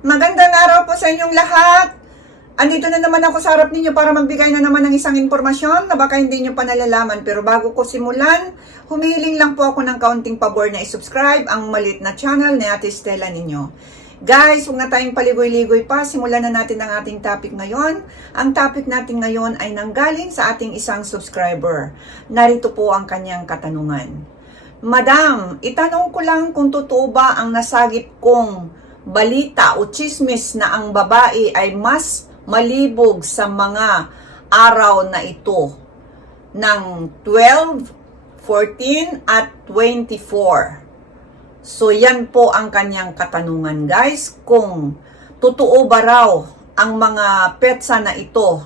Magandang araw po sa inyong lahat. Andito na naman ako sa harap ninyo para magbigay na naman ng isang impormasyon na baka hindi nyo pa nalalaman. Pero bago ko simulan, humihiling lang po ako ng kaunting pabor na isubscribe ang malit na channel ni Ate Stella ninyo. Guys, huwag na tayong paligoy-ligoy pa. Simulan na natin ang ating topic ngayon. Ang topic natin ngayon ay nanggaling sa ating isang subscriber. Narito po ang kanyang katanungan. Madam, itanong ko lang kung totoo ba ang nasagip kong balita o chismis na ang babae ay mas malibog sa mga araw na ito ng 12, 14 at 24. So yan po ang kanyang katanungan guys, kung totoo ba raw ang mga petsa na ito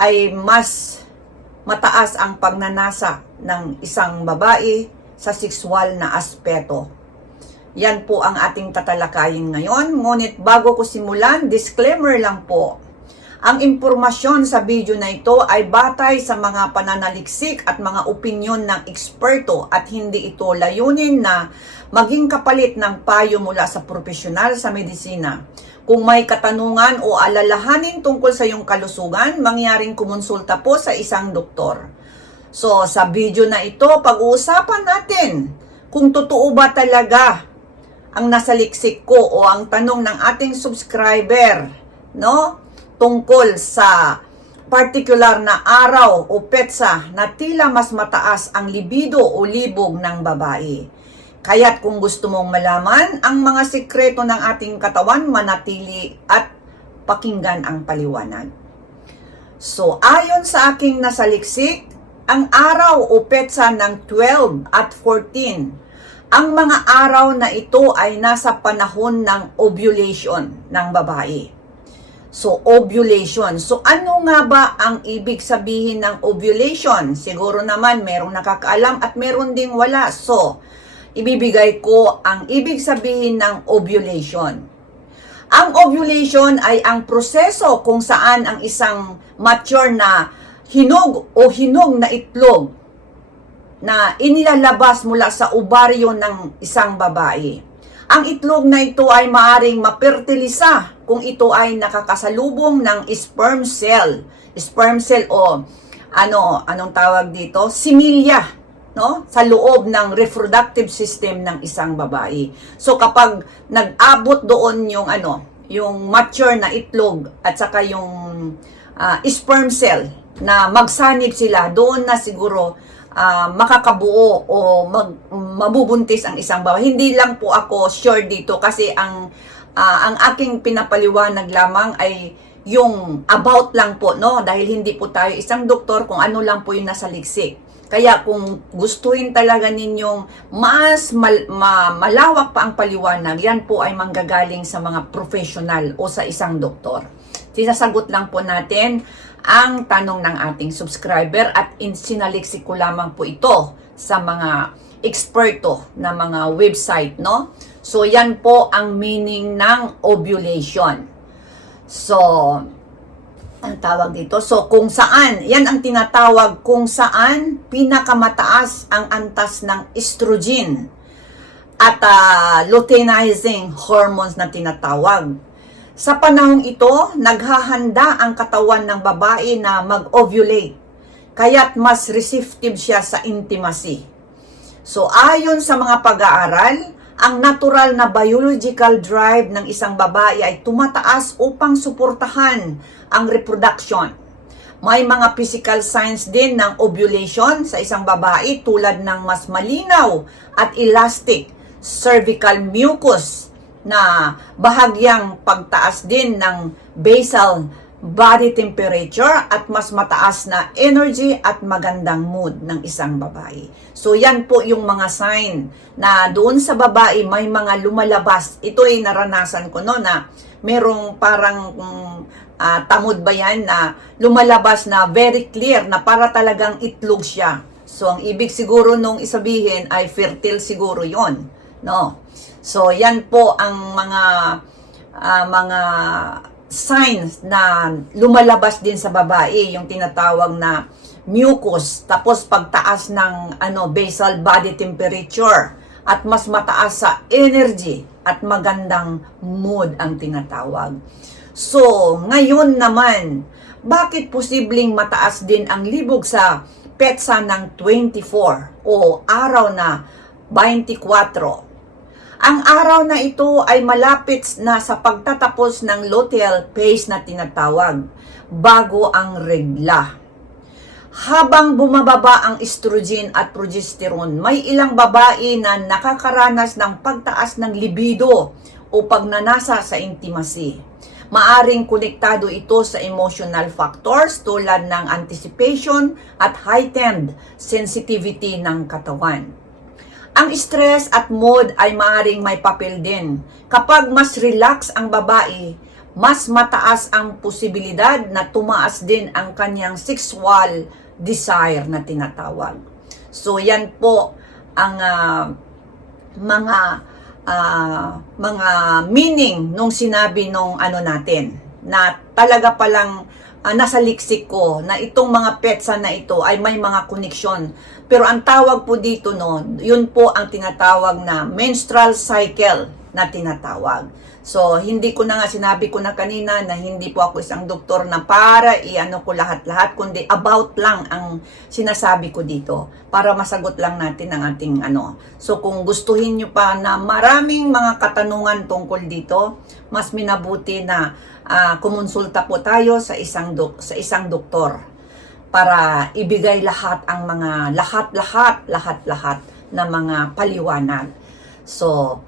ay mas mataas ang pagnanasa ng isang babae sa sexual na aspeto. Yan po ang ating tatalakayin ngayon. Ngunit bago ko simulan, disclaimer lang po. Ang impormasyon sa video na ito ay batay sa mga pananaliksik at mga opinyon ng eksperto at hindi ito layunin na maging kapalit ng payo mula sa profesional sa medisina. Kung may katanungan o alalahanin tungkol sa iyong kalusugan, mangyaring kumonsulta po sa isang doktor. So, sa video na ito, pag-uusapan natin kung totoo ba talaga ang nasa liksik ko o ang tanong ng ating subscriber, no? Tungkol sa particular na araw o petsa na tila mas mataas ang libido o libog ng babae. Kaya't kung gusto mong malaman ang mga sikreto ng ating katawan, manatili at pakinggan ang paliwanag. So, ayon sa aking nasaliksik, ang araw o petsa ng 12 at 14, ang mga araw na ito ay nasa panahon ng ovulation ng babae. So, ovulation. So, ano nga ba ang ibig sabihin ng ovulation? Siguro naman merong nakakaalam at meron ding wala. So, ibibigay ko ang ibig sabihin ng ovulation. Ang ovulation ay ang proseso kung saan ang isang mature na hinog o hinog na itlog na inilalabas mula sa ovaryo ng isang babae. Ang itlog na ito ay maaring mapertilisa kung ito ay nakakasalubong ng sperm cell. Sperm cell o ano, anong tawag dito? Similya, no? Sa loob ng reproductive system ng isang babae. So kapag nag-abot doon yung ano, yung mature na itlog at saka yung ah, sperm cell na magsanib sila, doon na siguro ah, makakabuo o mag, mabubuntis ang isang babae. Hindi lang po ako sure dito kasi ang ah, ang aking pinapaliwanag lamang ay yung about lang po, no? Dahil hindi po tayo isang doktor kung ano lang po yung nasa liksik. Kaya kung gustuhin talaga ninyong mas mal- ma- malawak pa ang paliwanag, yan po ay manggagaling sa mga professional o sa isang doktor. Sinasagot lang po natin ang tanong ng ating subscriber at in sinaliksik ko lamang po ito sa mga eksperto na mga website, no? So, yan po ang meaning ng ovulation. So, ang tawag dito. So, kung saan, yan ang tinatawag kung saan pinakamataas ang antas ng estrogen at ah, luteinizing hormones na tinatawag. Sa panahong ito, naghahanda ang katawan ng babae na mag-ovulate. Kaya't mas receptive siya sa intimacy. So ayon sa mga pag-aaral, ang natural na biological drive ng isang babae ay tumataas upang suportahan ang reproduction. May mga physical signs din ng ovulation sa isang babae tulad ng mas malinaw at elastic cervical mucus na bahagyang pagtaas din ng basal body temperature at mas mataas na energy at magandang mood ng isang babae. So yan po yung mga sign na doon sa babae may mga lumalabas. Ito ay naranasan ko no na merong parang mm, ah, tamod ba yan na lumalabas na very clear na para talagang itlog siya. So ang ibig siguro nung isabihin ay fertile siguro yon, no? So yan po ang mga ah, mga signs na lumalabas din sa babae, yung tinatawag na mucus, tapos pagtaas ng ano basal body temperature at mas mataas sa energy at magandang mood ang tinatawag. So, ngayon naman, bakit posibleng mataas din ang libog sa petsa ng 24 o araw na 24? Ang araw na ito ay malapit na sa pagtatapos ng luteal phase na tinatawag bago ang regla. Habang bumababa ang estrogen at progesterone, may ilang babae na nakakaranas ng pagtaas ng libido o pagnanasa sa intimacy. Maaring konektado ito sa emotional factors tulad ng anticipation at heightened sensitivity ng katawan. Ang stress at mood ay maaring may papel din. Kapag mas relax ang babae, mas mataas ang posibilidad na tumaas din ang kanyang sexual desire na tinatawag. So yan po ang ah, mga ah, mga meaning nung sinabi nung ano natin na talaga palang ah, nasa liksik ko na itong mga petsa na ito ay may mga koneksyon. Pero ang tawag po dito no, yun po ang tinatawag na menstrual cycle na tinatawag. So, hindi ko na nga sinabi ko na kanina na hindi po ako isang doktor na para i-ano ko lahat-lahat, kundi about lang ang sinasabi ko dito para masagot lang natin ang ating ano. So, kung gustuhin nyo pa na maraming mga katanungan tungkol dito, mas minabuti na ah, kumonsulta po tayo sa isang dok sa isang doktor para ibigay lahat ang mga lahat-lahat, lahat-lahat na mga paliwanag. So,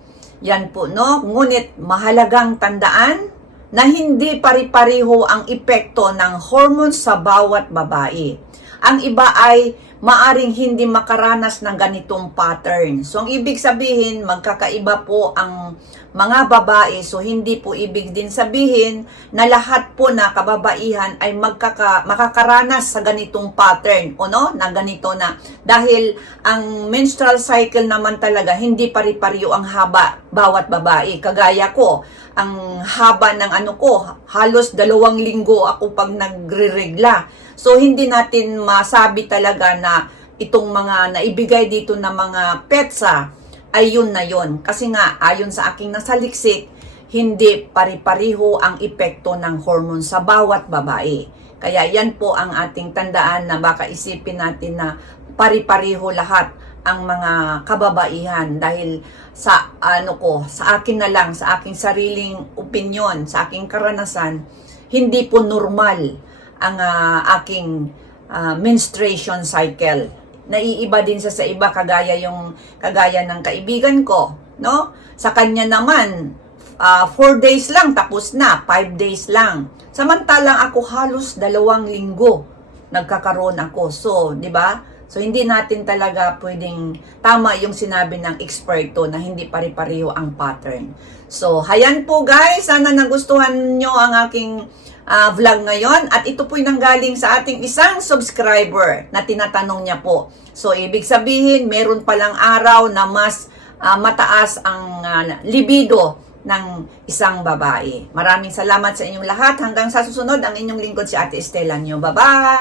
yan po, no? Ngunit mahalagang tandaan na hindi pari-pariho ang epekto ng hormones sa bawat babae. Ang iba ay maaring hindi makaranas ng ganitong pattern. So, ang ibig sabihin, magkakaiba po ang mga babae. So, hindi po ibig din sabihin na lahat po na kababaihan ay magkaka, makakaranas sa ganitong pattern. O no? Na ganito na. Dahil ang menstrual cycle naman talaga, hindi pari-pariyo ang haba bawat babae. Kagaya ko, ang haba ng ano ko, halos dalawang linggo ako pag nagre-regla. So, hindi natin masabi talaga na itong mga naibigay dito na mga petsa ay yun na yun. Kasi nga, ayon sa aking nasaliksik, hindi pari-pariho ang epekto ng hormone sa bawat babae. Kaya yan po ang ating tandaan na baka isipin natin na pari-pariho lahat ang mga kababaihan dahil sa ano ko, sa akin na lang, sa aking sariling opinion, sa aking karanasan, hindi po normal ang ah, aking ah, menstruation cycle. Naiiba din sa sa iba kagaya yung kagaya ng kaibigan ko, no? Sa kanya naman 4 days lang tapos na, 5 days lang. Samantalang ako halos dalawang linggo nagkakaroon ako. So, 'di ba? So, hindi natin talaga pwedeng tama yung sinabi ng eksperto na hindi pari-pariho ang pattern. So, hayan po guys. Sana nagustuhan nyo ang aking ah, vlog ngayon. At ito po'y nanggaling sa ating isang subscriber na tinatanong niya po. So, ibig sabihin, meron palang araw na mas ah, mataas ang ah, libido ng isang babae. Maraming salamat sa inyong lahat. Hanggang sa susunod, ang inyong lingkod si Ate Estela nyo. Bye-bye!